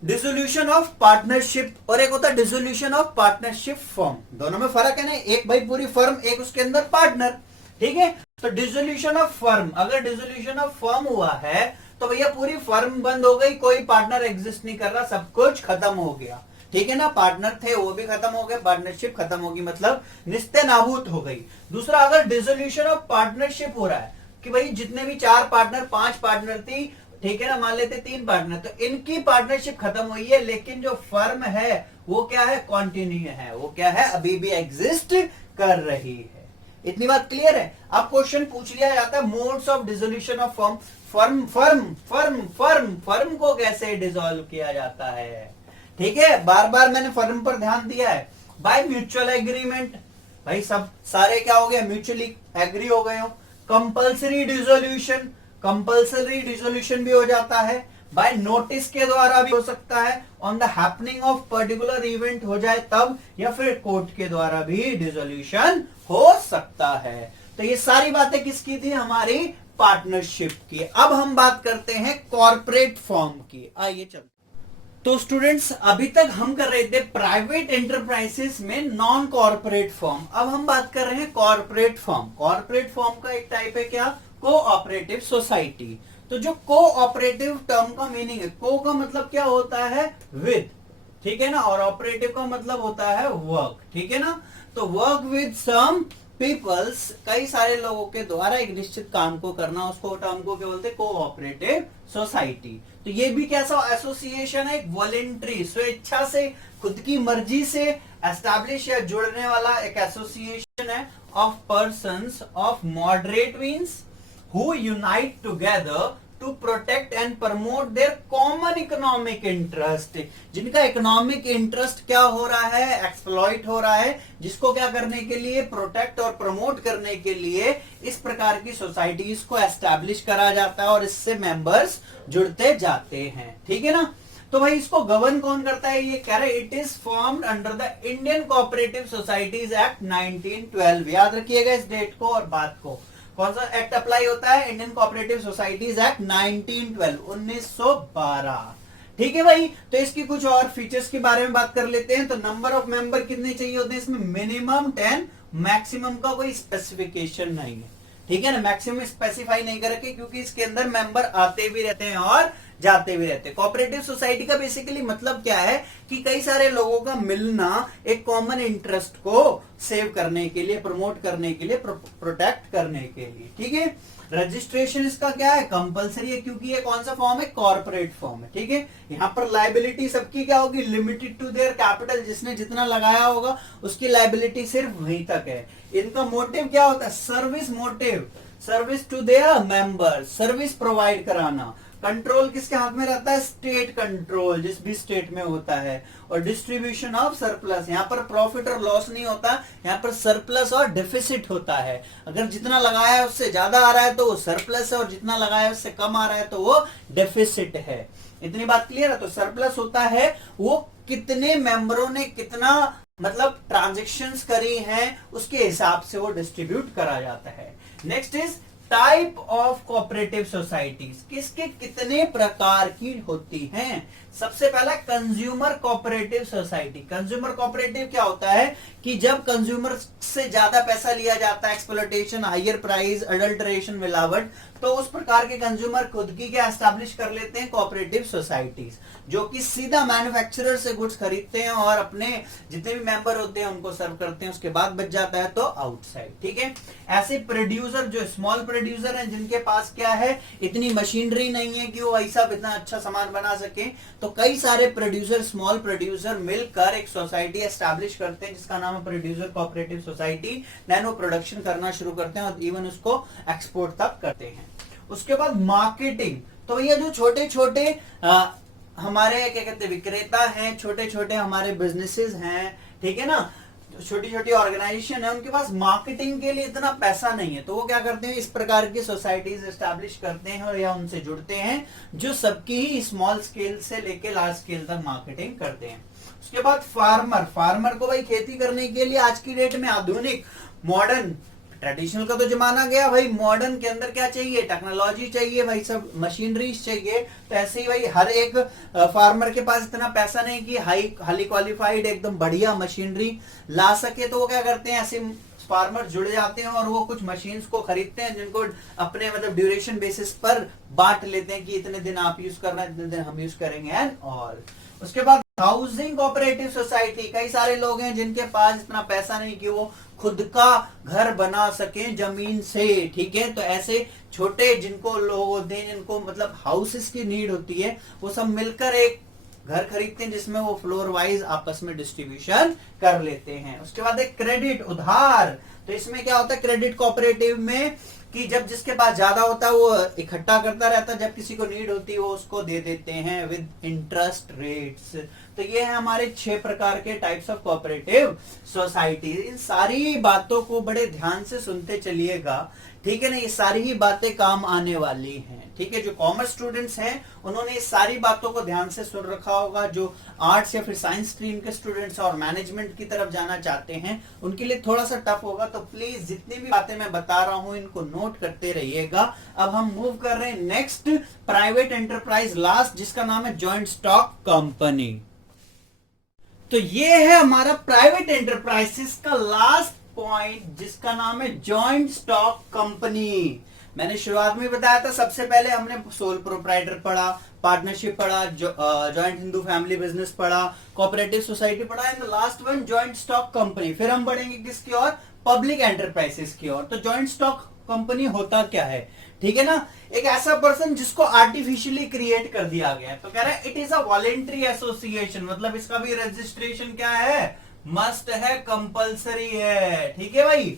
डिसोल्यूशन ऑफ पार्टनरशिप और एक होता है डिसोल्यूशन ऑफ पार्टनरशिप फर्म। दोनों में फर्क है ना, एक भाई पूरी फर्म, एक उसके अंदर पार्टनर, ठीक है। तो डिसोल्यूशन ऑफ फर्म, अगर डिसोल्यूशन ऑफ फर्म हुआ है तो भैया पूरी फर्म बंद हो गई, कोई पार्टनर एग्जिस्ट नहीं कर रहा, सब कुछ खत्म हो गया, ठीक है ना। पार्टनर थे वो भी खत्म हो गए, पार्टनरशिप खत्म होगी, मतलब निस्ते नाबूद हो गई। दूसरा, अगर डिसोल्यूशन ऑफ पार्टनरशिप हो रहा है कि भाई जितने भी 4 पार्टनर, 5 पार्टनर थी, ठीक है ना, मान लेते 3 पार्टनर, तो इनकी पार्टनरशिप खत्म हुई है, लेकिन जो फर्म है वो क्या है? कॉन्टिन्यू है, वो क्या है? अभी भी एग्जिस्ट कर रही है। इतनी बात क्लियर है? अब क्वेश्चन पूछ लिया जाता है modes of dissolution of firm. Firm firm firm firm firm को कैसे डिसॉल्व किया जाता है, ठीक है। बार बार मैंने फर्म पर ध्यान दिया है। बाय म्यूचुअल एग्रीमेंट, भाई सब सारे क्या हो गए? म्यूचुअली एग्री हो गए हो। कंपल्सरी डिसोल्यूशन, कंपल्सरी डिसोल्यूशन भी हो जाता है। बाय नोटिस के द्वारा भी हो सकता है, on the happening of particular event हो जाए तब, या फिर कोर्ट के द्वारा भी डिसोल्यूशन हो सकता है। तो ये सारी बातें किसकी थी? हमारी पार्टनरशिप की। अब हम बात करते हैं कॉर्पोरेट फॉर्म की। आइए चलते। तो स्टूडेंट्स, अभी तक हम कर रहे थे प्राइवेट एंटरप्राइजेस में नॉन कॉर्पोरेट फॉर्म, अब हम बात कर रहे हैं कॉर्पोरेट फॉर्म। कॉर्पोरेट फॉर्म का एक टाइप है क्या? Cooperative society. तो जो कोऑपरेटिव टर्म का मीनिंग है, को का मतलब क्या होता है? विद, ठीक है ना, और ऑपरेटिव का मतलब होता है वर्क, ठीक है ना। तो वर्क विद सम पीपल्स, कई सारे लोगों के द्वारा एक निश्चित काम को करना, उसको टर्म को क्या बोलते हैं? Cooperative society. तो ये भी कैसा एसोसिएशन है? एक वॉलेंट्री, स्वेच्छा से, खुद की मर्जी से एस्टैब्लिश या जुड़ने वाला एक एसोसिएशन है of persons of moderate means who unite together to protect and promote their common economic interest। जिनका इकोनॉमिक इंटरेस्ट क्या हो रहा है? एक्सप्लॉइट हो रहा है, जिसको क्या करने के लिए? प्रोटेक्ट और प्रमोट करने के लिए इस प्रकार की सोसाइटीज को एस्टैब्लिश करा जाता है और इससे मेंबर्स जुड़ते जाते हैं, ठीक है ना। तो भाई इसको गवर्न कौन करता है? ये कह रहे it is formed under the Indian cooperative societies act 1912। याद रखिएगा इस डेट को और बात को। कौन सा एक्ट अप्लाई होता है? इंडियन कोऑपरेटिव सोसाइटीज एक्ट 1912, 1912, ठीक है भाई। तो इसकी कुछ और फीचर्स के बारे में बात कर लेते हैं। तो नंबर ऑफ मेंबर कितने चाहिए होते हैं? इसमें मिनिमम 10, मैक्सिमम का कोई स्पेसिफिकेशन नहीं है, ठीक है ना। मैक्सिमम स्पेसिफाई नहीं कर रखे क्योंकि इसके अंदर मेंबर आते भी रहते हैं और जाते भी रहते हैं। कोऑपरेटिव सोसाइटी का बेसिकली मतलब क्या है कि कई सारे लोगों का मिलना एक कॉमन इंटरेस्ट को सेव करने के लिए, प्रमोट करने के लिए, प्रोटेक्ट करने के लिए, ठीक है। रजिस्ट्रेशन इसका क्या है? कंपलसरी है, क्योंकि ये कौन सा फॉर्म है? कॉर्पोरेट फॉर्म है, ठीक है। यहाँ पर लायबिलिटी सबकी क्या होगी? लिमिटेड टू देयर कैपिटल, जिसने जितना लगाया होगा उसकी लायबिलिटी सिर्फ वहीं तक है। इनका मोटिव क्या होता है? Service motive, service to their member, service provide कराना। कंट्रोल किसके हाथ में रहता है? स्टेट कंट्रोल, जिस भी स्टेट में होता है। और डिस्ट्रीब्यूशन ऑफ सरप्लस, यहाँ पर प्रॉफिट और लॉस नहीं होता, यहाँ पर सरप्लस और डेफिसिट होता है। अगर जितना लगाया है उससे ज्यादा आ रहा है तो वो सरप्लस है, और जितना लगाया है उससे कम आ रहा है तो वो डेफिसिट है। इतनी बात क्लियर है? तो सरप्लस होता है वो कितने मेंबरों ने कितना मतलब ट्रांजेक्शंस करी हैं, उसके हिसाब से वो डिस्ट्रीब्यूट करा जाता है। Next is type of cooperative societies, किसके कितने प्रकार की होती हैं। सबसे पहला consumer cooperative society. Consumer cooperative क्या होता है कि जब कंज्यूमर से ज्यादा पैसा लिया जाता है, एक्सप्लॉयटेशन, हायर प्राइस, अडल्टरेशन, मिलावट, तो उस प्रकार के कंज्यूमर खुद की क्या एस्टैब्लिश कर लेते हैं? कोऑपरेटिव सोसाइटीज, जो कि सीधा मैन्युफैक्चरर से गुड्स खरीदते हैं और अपने जितने भी मेंबर होते हैं उनको सर्व करते हैं, उसके बाद बच जाता है तो आउटसाइड, ठीक है। ऐसे प्रोड्यूसर जो स्मॉल प्रोड्यूसर हैं, जिनके पास क्या है? इतनी मशीनरी नहीं है कि वो ऐसा इतना अच्छा सामान बना सके, तो कई सारे प्रोड्यूसर, स्मॉल प्रोड्यूसर मिलकर एक सोसाइटी एस्टैब्लिश करते हैं जिसका नाम है प्रोड्यूसर कोऑपरेटिव सोसाइटी। देन वो प्रोडक्शन करना शुरू करते हैं और इवन उसको एक्सपोर्ट तक करते हैं। उसके बाद मार्केटिंग, तो भैया जो छोटे छोटे हमारे क्या कहते हैं विक्रेता हैं, छोटे छोटे हमारे बिजनेसेस हैं, ठीक है ना, छोटी छोटी ऑर्गेनाइजेशन है, उनके पास मार्केटिंग के लिए इतना पैसा नहीं है, तो वो क्या करते हैं इस प्रकार की सोसाइटीज एस्टैब्लिश करते हैं और या उनसे जुड़ते हैं जो सबकी ही स्मॉल स्केल से लेके लार्ज स्केल तक मार्केटिंग करते हैं। उसके बाद फार्मर, फार्मर को भाई खेती करने के लिए आज की डेट में आधुनिक मॉडर्न, ट्रेडिशनल का तो जमाना गया भाई, मॉडर्न के अंदर क्या चाहिए, टेक्नोलॉजी चाहिए भाई, सब मशीनरी चाहिए। तो ऐसे ही भाई हर एक फार्मर के पास इतना पैसा नहीं कि हाईली क्वालिफाइड एकदम बढ़िया मशीनरी ला सके, तो वो क्या करते हैं ऐसे फार्मर जुड़ जाते हैं और वो कुछ मशीन्स को खरीदते हैं जिनको अपने मतलब ड्यूरेशन बेसिस पर बांट लेते हैं कि इतने दिन आप यूज करना, इतने दिन हम यूज करेंगे एंड ऑल। उसके बाद हाउसिंग कोऑपरेटिव सोसाइटी, कई सारे लोग हैं जिनके पास इतना पैसा नहीं कि वो खुद का घर बना सकें जमीन से, ठीक है, तो ऐसे छोटे जिनको लोग होते हैं जिनको मतलब हाउसेस की नीड होती है, वो सब मिलकर एक घर खरीदते हैं जिसमें वो फ्लोर वाइज आपस में डिस्ट्रीब्यूशन कर लेते हैं। उसके बाद एक क्रेडिट, उधार, तो इसमें क्या होता है क्रेडिट कोऑपरेटिव में कि जब जिसके पास ज्यादा होता है वो इकट्ठा करता रहता है, जब किसी को नीड होती है वो उसको दे देते हैं विद इंटरेस्ट रेट्स। तो ये है हमारे 6 प्रकार के टाइप्स ऑफ कोऑपरेटिव सोसाइटी। इन सारी बातों को बड़े ध्यान से सुनते चलिएगा, ठीक है ना, ये सारी ही बातें काम आने वाली हैं, ठीक है। जो कॉमर्स स्टूडेंट्स हैं उन्होंने इस सारी बातों को ध्यान से सुन रखा होगा, जो आर्ट्स या फिर साइंस स्ट्रीम के स्टूडेंट्स और मैनेजमेंट की तरफ जाना चाहते हैं उनके लिए थोड़ा सा टफ होगा, तो प्लीज जितनी भी बातें मैं बता रहा हूं इनको नोट करते रहिएगा। अब हम मूव कर रहे हैं नेक्स्ट प्राइवेट एंटरप्राइज लास्ट, जिसका नाम है जॉइंट स्टॉक कंपनी। तो ये है हमारा प्राइवेट एंटरप्राइजेस का लास्ट पॉइंट जिसका नाम है जॉइंट स्टॉक कंपनी। मैंने शुरुआत में बताया था, सबसे पहले हमने सोल प्रोप्राइटर पढ़ा, पार्टनरशिप पढ़ा, जॉइंट हिंदू फैमिली बिजनेस पढ़ा, कोऑपरेटिव सोसाइटी पढ़ा, and the last one joint stock company. फिर हम बढ़ेंगे किसकी ओर, पब्लिक एंटरप्राइजेस की ओर। तो जॉइंट स्टॉक कंपनी होता क्या है, ठीक है ना, एक ऐसा पर्सन जिसको आर्टिफिशियली क्रिएट कर दिया गया है। तो कह रहा है it is a voluntary association, मतलब इसका भी रजिस्ट्रेशन क्या है, मस्ट है, कंपलसरी है, ठीक है भाई।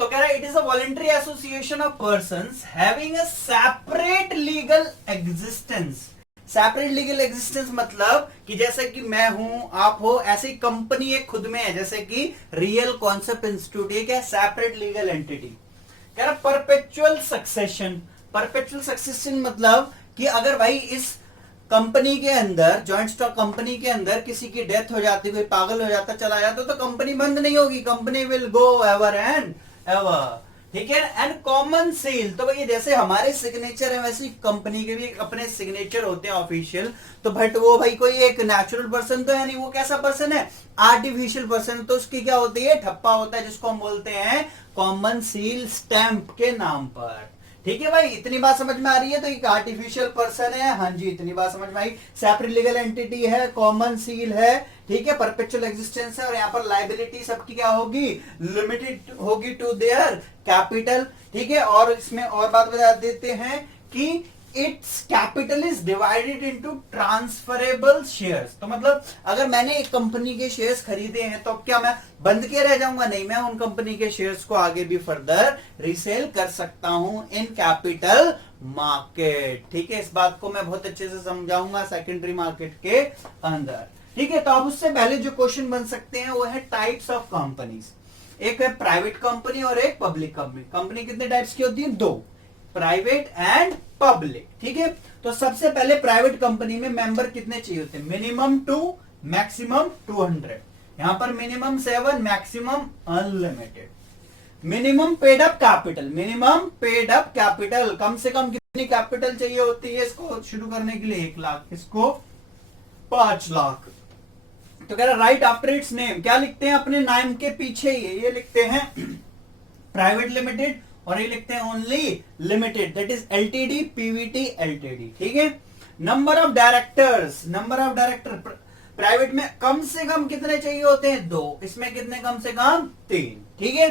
तो कह रहा है it is a voluntary association of persons having a separate legal existence. Separate legal existence मतलब कि जैसे कि मैं हूं, आप हो, ऐसी कंपनी एक खुद में है, जैसे कि रियल कॉन्सेप्ट इंस्टीट्यूट, एक है सेपरेट लीगल एंटिटी। कह रहा परपेचुअल सक्सेशन, परपेचुअल सक्सेशन मतलब कि अगर भाई इस कंपनी के अंदर, जॉइंट स्टॉक कंपनी के अंदर किसी की डेथ हो जाती, कोई पागल हो जाता, चला जाता, तो कंपनी बंद नहीं होगी, company will go ever and ever, ठीक है। एंड कॉमन सील, तो भाई जैसे हमारे सिग्नेचर है वैसे कंपनी के भी अपने सिग्नेचर होते हैं ऑफिशियल, तो बट वो भाई कोई एक नेचुरल पर्सन तो है नहीं, वो कैसा पर्सन है, आर्टिफिशियल पर्सन, तो उसकी क्या होती है, ठप्पा होता है, जिसको हम बोलते हैं कॉमन सील स्टैंप के नाम पर, ठीक है भाई। इतनी बात समझ में आ रही है, तो एक आर्टिफिशियल पर्सन है, हाँ जी, इतनी बात समझ में आई, सेपरेट लीगल एंटिटी है, कॉमन सील है, ठीक है, परपेचुअल एग्जिस्टेंस है, और यहाँ पर लाइबिलिटी सबकी क्या होगी, लिमिटेड होगी टू देयर कैपिटल, ठीक है। और इसमें और बात बता देते हैं कि it's capital is divided into transferable shares. तो मतलब अगर मैंने एक कंपनी के शेयर्स खरीदे हैं तो अब क्या मैं बंद के रह जाऊंगा, नहीं, मैं उन कंपनी के शेयर्स को आगे भी फर्दर रीसेल कर सकता हूं इन कैपिटल मार्केट, ठीक है। इस बात को मैं बहुत अच्छे से समझाऊंगा सेकेंडरी मार्केट के अंदर, ठीक है। तो अब उससे पहले जो क्वेश्चन बन सकते हैं वो है टाइप्स ऑफ कंपनीज। एक है प्राइवेट कंपनी और एक पब्लिक कंपनी। कंपनी कितने टाइप्स की होती है, 2, प्राइवेट एंड पब्लिक, ठीक है। तो सबसे पहले प्राइवेट कंपनी में मेंबर कितने चाहिए होते हैं, मिनिमम 2, मैक्सिमम 200। यहां पर minimum 7, maximum unlimited. Minimum paid up capital, minimum paid up capital, कम से कम कितनी कैपिटल चाहिए होती है इसको शुरू करने के लिए, 1 लाख, इसको 5 लाख। तो कह रहा राइट आफ्टर इट्स नेम, क्या लिखते हैं अपने नाम के पीछे, ये लिखते हैं प्राइवेट लिमिटेड, और ये लिखते हैं only limited, that is LTD, Pvt, LTD, ठीक है। Number of directors, number of director private में कम से कम कितने चाहिए होते हैं, 2, इसमें कितने कम से कम 3, ठीक है।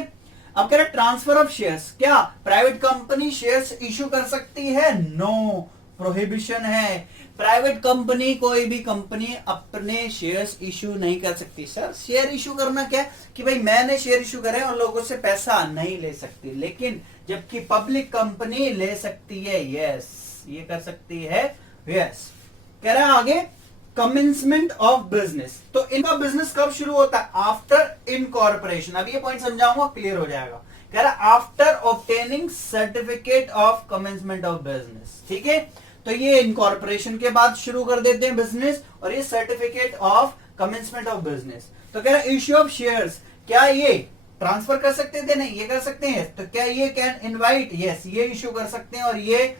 अब कह रहा ट्रांसफर ऑफ शेयर्स, क्या प्राइवेट कंपनी शेयर्स इश्यू कर सकती है, नो, प्रोहिबिशन है। प्राइवेट कंपनी, कोई भी कंपनी अपने शेयर्स इशू नहीं कर सकती। सर शेयर इशू करना क्या है कि भाई मैंने शेयर इशू करे और लोगों से पैसा नहीं ले सकती, लेकिन जबकि पब्लिक कंपनी ले सकती है। यस, ये कर सकती है। यस, कह रहे हैं आगे कमेंसमेंट ऑफ बिजनेस। तो इनका बिजनेस कब शुरू होता है? After incorporation. अब ये पॉइंट समझाऊंगा, क्लियर हो जाएगा। कह रहा after obtaining certificate of commencement of business. ठीक है, तो ये इनकॉर्पोरेशन के बाद शुरू कर देते हैं बिजनेस, और ये certificate of commencement of business. तो कह रहा इश्यू ऑफ शेयर्स, क्या ये ट्रांसफर कर सकते थे? नहीं, ये कर सकते हैं। तो क्या ये कैन इनवाइट? यस, ये इश्यू कर सकते हैं, और ये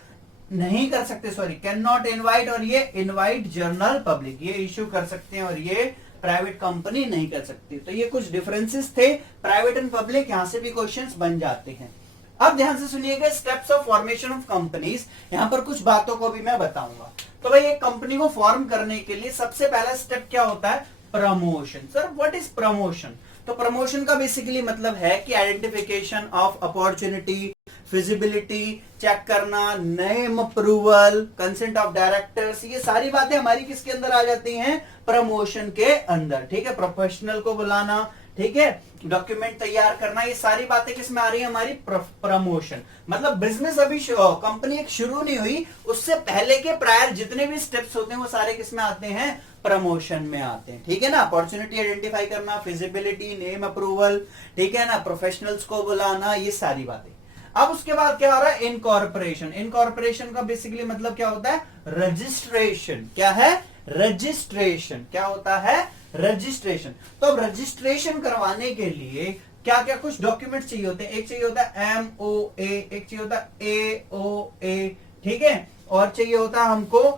नहीं कर सकते, सॉरी, कैन नॉट इनवाइट, और ये इनवाइट जनरल पब्लिक, ये इश्यू कर सकते हैं, और ये प्राइवेट कंपनी नहीं कर सकती। तो ये कुछ डिफरेंसेस थे प्राइवेट एंड पब्लिक, यहां से भी क्वेश्चंस बन जाते हैं। अब ध्यान से सुनिएगा, steps of formation of companies. यहां पर कुछ बातों को भी मैं बताऊंगा। तो भाई एक कंपनी को फॉर्म करने के लिए सबसे पहला स्टेप क्या होता है? Promotion. Sir what is promotion? तो प्रमोशन का बेसिकली मतलब है कि identification of opportunity, feasibility check करना, name approval, consent of directors, ये सारी बातें हमारी किसके अंदर आ जाती हैं? प्रमोशन के अंदर। ठीक है, प्रोफेशनल को बुलाना, ठीक है, डॉक्यूमेंट तैयार करना, ये सारी बातें किसमें आ रही है? हमारी प्रमोशन। मतलब बिजनेस अभी कंपनी एक शुरू नहीं हुई, उससे पहले के प्रायर जितने भी स्टेप्स होते हैं वो सारे किसमें आते हैं? प्रमोशन में आते हैं। ठीक है ना, अपॉर्चुनिटी आइडेंटिफाई करना, फिजिबिलिटी, नेम अप्रूवल, ठीक है ना, प्रोफेशनल्स को बुलाना, ये सारी बातें। अब उसके बाद क्या हो रहा है? इनकॉर्पोरेशन। इनकॉर्पोरेशन का बेसिकली मतलब क्या होता है? रजिस्ट्रेशन। क्या है? रजिस्ट्रेशन। क्या होता है? रजिस्ट्रेशन। तो अब रजिस्ट्रेशन करवाने के लिए क्या क्या कुछ डॉक्यूमेंट चाहिए होते हैं? एक चाहिए होता है MOA, एक चाहिए होता है AOA, ठीक है, और चाहिए होता है हमको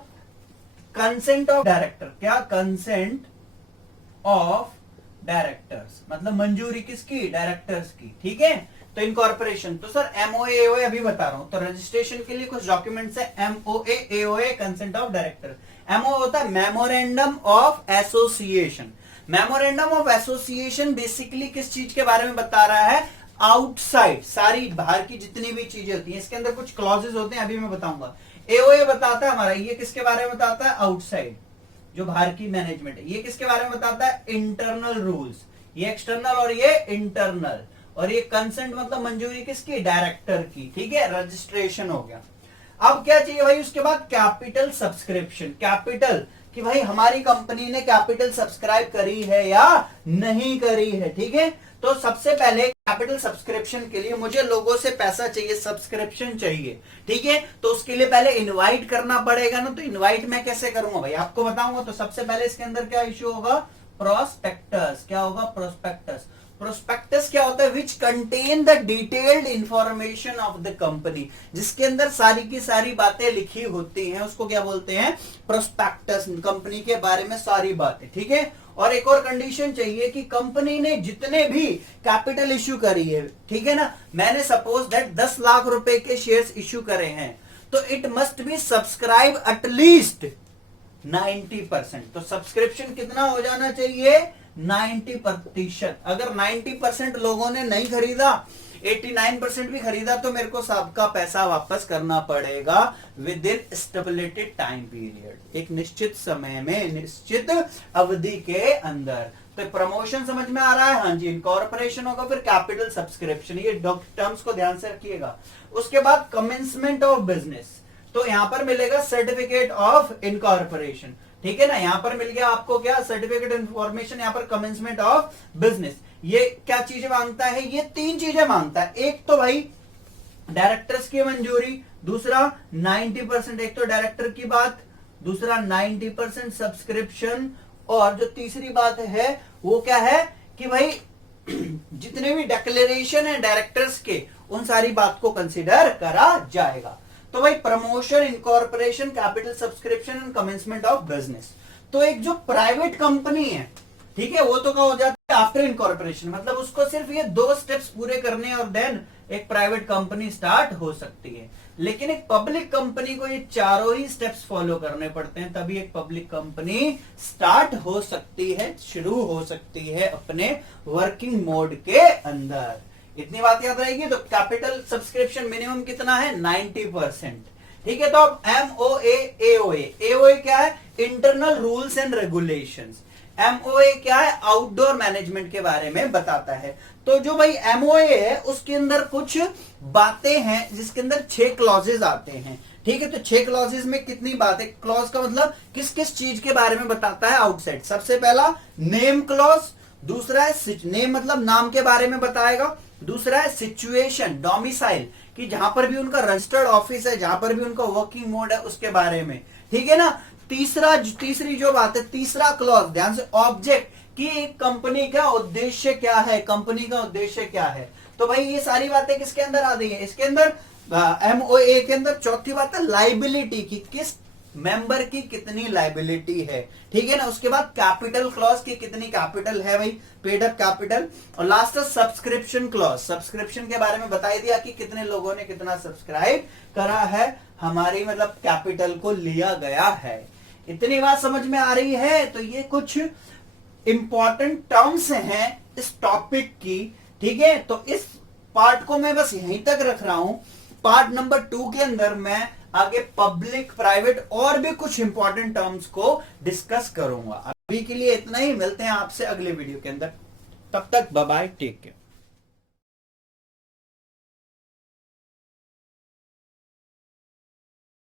कंसेंट ऑफ डायरेक्टर। क्या? कंसेंट ऑफ डायरेक्टर्स, मतलब मंजूरी किसकी? डायरेक्टर्स की। ठीक है, तो इनकॉर्पोरेशन, तो सर MOA AOA अभी बता रहा हूं। तो रजिस्ट्रेशन के लिए कुछ डॉक्यूमेंट्स है, MOA AOA, consent of director. MOA होता है memorandum of association. Memorandum of association basically किस चीज के बारे में बता रहा है? आउटसाइड, सारी बाहर की जितनी भी चीजें होती हैं, इसके अंदर कुछ क्लॉजेस होते हैं, अभी मैं बताऊंगा। AOA बताता है हमारा, ये किसके बारे में बताता है? आउटसाइड, जो बाहर की मैनेजमेंट है। ये किसके बारे में बताता है? इंटरनल रूल्स, ये एक्सटर्नल और ये इंटरनल। और ये कंसेंट मतलब मंजूरी किसकी? डायरेक्टर की। ठीक है, रजिस्ट्रेशन हो गया। अब क्या चाहिए भाई? उसके बाद कैपिटल सब्सक्रिप्शन। कैपिटल, कि भाई हमारी कंपनी ने कैपिटल सब्सक्राइब करी है या नहीं करी है। ठीक है, तो सबसे पहले कैपिटल सब्सक्रिप्शन के लिए मुझे लोगों से पैसा चाहिए, सब्सक्रिप्शन चाहिए। ठीक है, तो उसके लिए पहले इनवाइट करना पड़ेगा ना। तो इनवाइट मैं कैसे करूंगा भाई? आपको बताऊंगा। तो सबसे पहले इसके अंदर क्या इश्यू होगा? प्रोस्पेक्टस। क्या होगा? प्रोस्पेक्टस। प्रोस्पेक्टस क्या होता है? Which contain the detailed information of the company, जिसके अंदर सारी की सारी बातें लिखी होती हैं, उसको क्या बोलते हैं? प्रोस्पेक्टस। कंपनी के बारे में सारी बातें। ठीक है, और एक और कंडीशन चाहिए कि कंपनी ने जितने भी कैपिटल इश्यू करी है, ठीक है ना, मैंने सपोज दैट 10 लाख रुपए के शेयर्स इश्यू करे हैं, तो it must be subscribe at least 90%। तो सब्सक्रिप्शन कितना हो जाना चाहिए? 90%। अगर 90% लोगों ने नहीं खरीदा, 89% भी खरीदा, तो मेरे को सबका पैसा वापस करना पड़ेगा विद इन स्टेबुलेटेड टाइम पीरियड, एक निश्चित समय में, निश्चित अवधि के अंदर। तो प्रमोशन समझ में आ रहा है? हाँ जी। इनकॉर्पोरेशन होगा, फिर कैपिटल सब्सक्रिप्शन, ये टर्म्स को ध्यान से रखिएगा। उसके बाद कमेंसमेंट ऑफ बिजनेस, तो यहां पर मिलेगा सर्टिफिकेट ऑफ इनकॉर्पोरेशन। ठीक है ना, यहां पर मिल गया आपको क्या? सर्टिफिकेट इन्फॉर्मेशन, यहां पर कमेंसमेंट ऑफ बिजनेस। ये क्या चीजें मांगता है? ये 3 चीजें मांगता है। एक तो भाई डायरेक्टर्स की मंजूरी, दूसरा 90%, एक तो डायरेक्टर की बात, दूसरा 90% सब्सक्रिप्शन, और जो तीसरी बात है वो क्या है कि भाई जितने भी डिक्लेरेशन है डायरेक्टर्स के, उन सारी बात को कंसिडर करा जाएगा। तो भाई promotion, incorporation, capital subscription and commencement of business. तो एक जो प्राइवेट कंपनी है, ठीक है, वो तो क्या हो जाता है? आफ्टर इनकॉर्पोरेशन, मतलब उसको सिर्फ ये 2 स्टेप्स पूरे करने हैं और देन एक प्राइवेट कंपनी स्टार्ट हो सकती है। लेकिन एक पब्लिक कंपनी को ये चारों ही स्टेप्स फॉलो करने पड़ते हैं, तभी एक पब्लिक कंपनी स्टार्ट हो सकती है, शुरू हो सकती है अपने वर्किंग मोड के अंदर। इतनी बात याद रहेगी। तो कैपिटल सब्सक्रिप्शन मिनिमम कितना है? 90%। ठीक है। तो अब MOA AOA, AOA क्या है? Internal rules and regulations. MOA क्या है? आउटडोर मैनेजमेंट के बारे में बताता है। तो जो भाई MOA है उसके अंदर कुछ बातें हैं जिसके अंदर 6 क्लॉजेज आते हैं। ठीक है, तो 6 क्लॉजेज में कितनी बातें? क्लॉज का मतलब किस किस चीज के बारे में बताता है आउटसाइड। सबसे पहला नेम क्लॉज, दूसरा है नेम मतलब नाम के बारे में बताएगा, दूसरा है सिचुएशन डोमिसाइल कि जहां पर भी उनका रजिस्टर्ड ऑफिस है, जहां पर भी उनका वर्किंग मोड है उसके बारे में। ठीक है ना। तीसरी जो बात है, तीसरा क्लॉज ध्यान से, ऑब्जेक्ट कि एक कंपनी का उद्देश्य क्या है, कंपनी का उद्देश्य क्या है। तो भाई ये सारी बातें किसके अंदर आ गई है? इसके अंदर MOA के अंदर। चौथी बात है लाइबिलिटी की, किस मेंबर की कितनी लाइबिलिटी है। ठीक है ना। उसके बाद कैपिटल क्लॉज की कितनी कैपिटल है भाई, पेड अप कैपिटल। और लास्ट है सब्सक्रिप्शन क्लॉज, सब्सक्रिप्शन के बारे में बता दिया कि कितने लोगों ने कितना सब्सक्राइब करा है, हमारी मतलब कैपिटल को लिया गया है। इतनी बात समझ में आ रही है? तो ये कुछ इंपॉर्टेंट टर्म्स हैं इस टॉपिक की। ठीक है, तो इस पार्ट को मैं बस यहीं तक रख रहा हूं। पार्ट नंबर 2 के अंदर मैं आगे पब्लिक प्राइवेट और भी कुछ इंपॉर्टेंट टर्म्स को डिस्कस करूंगा। अभी के लिए इतना ही, मिलते हैं आपसे अगले वीडियो के अंदर। तब तक बाय बाय, टेक केयर।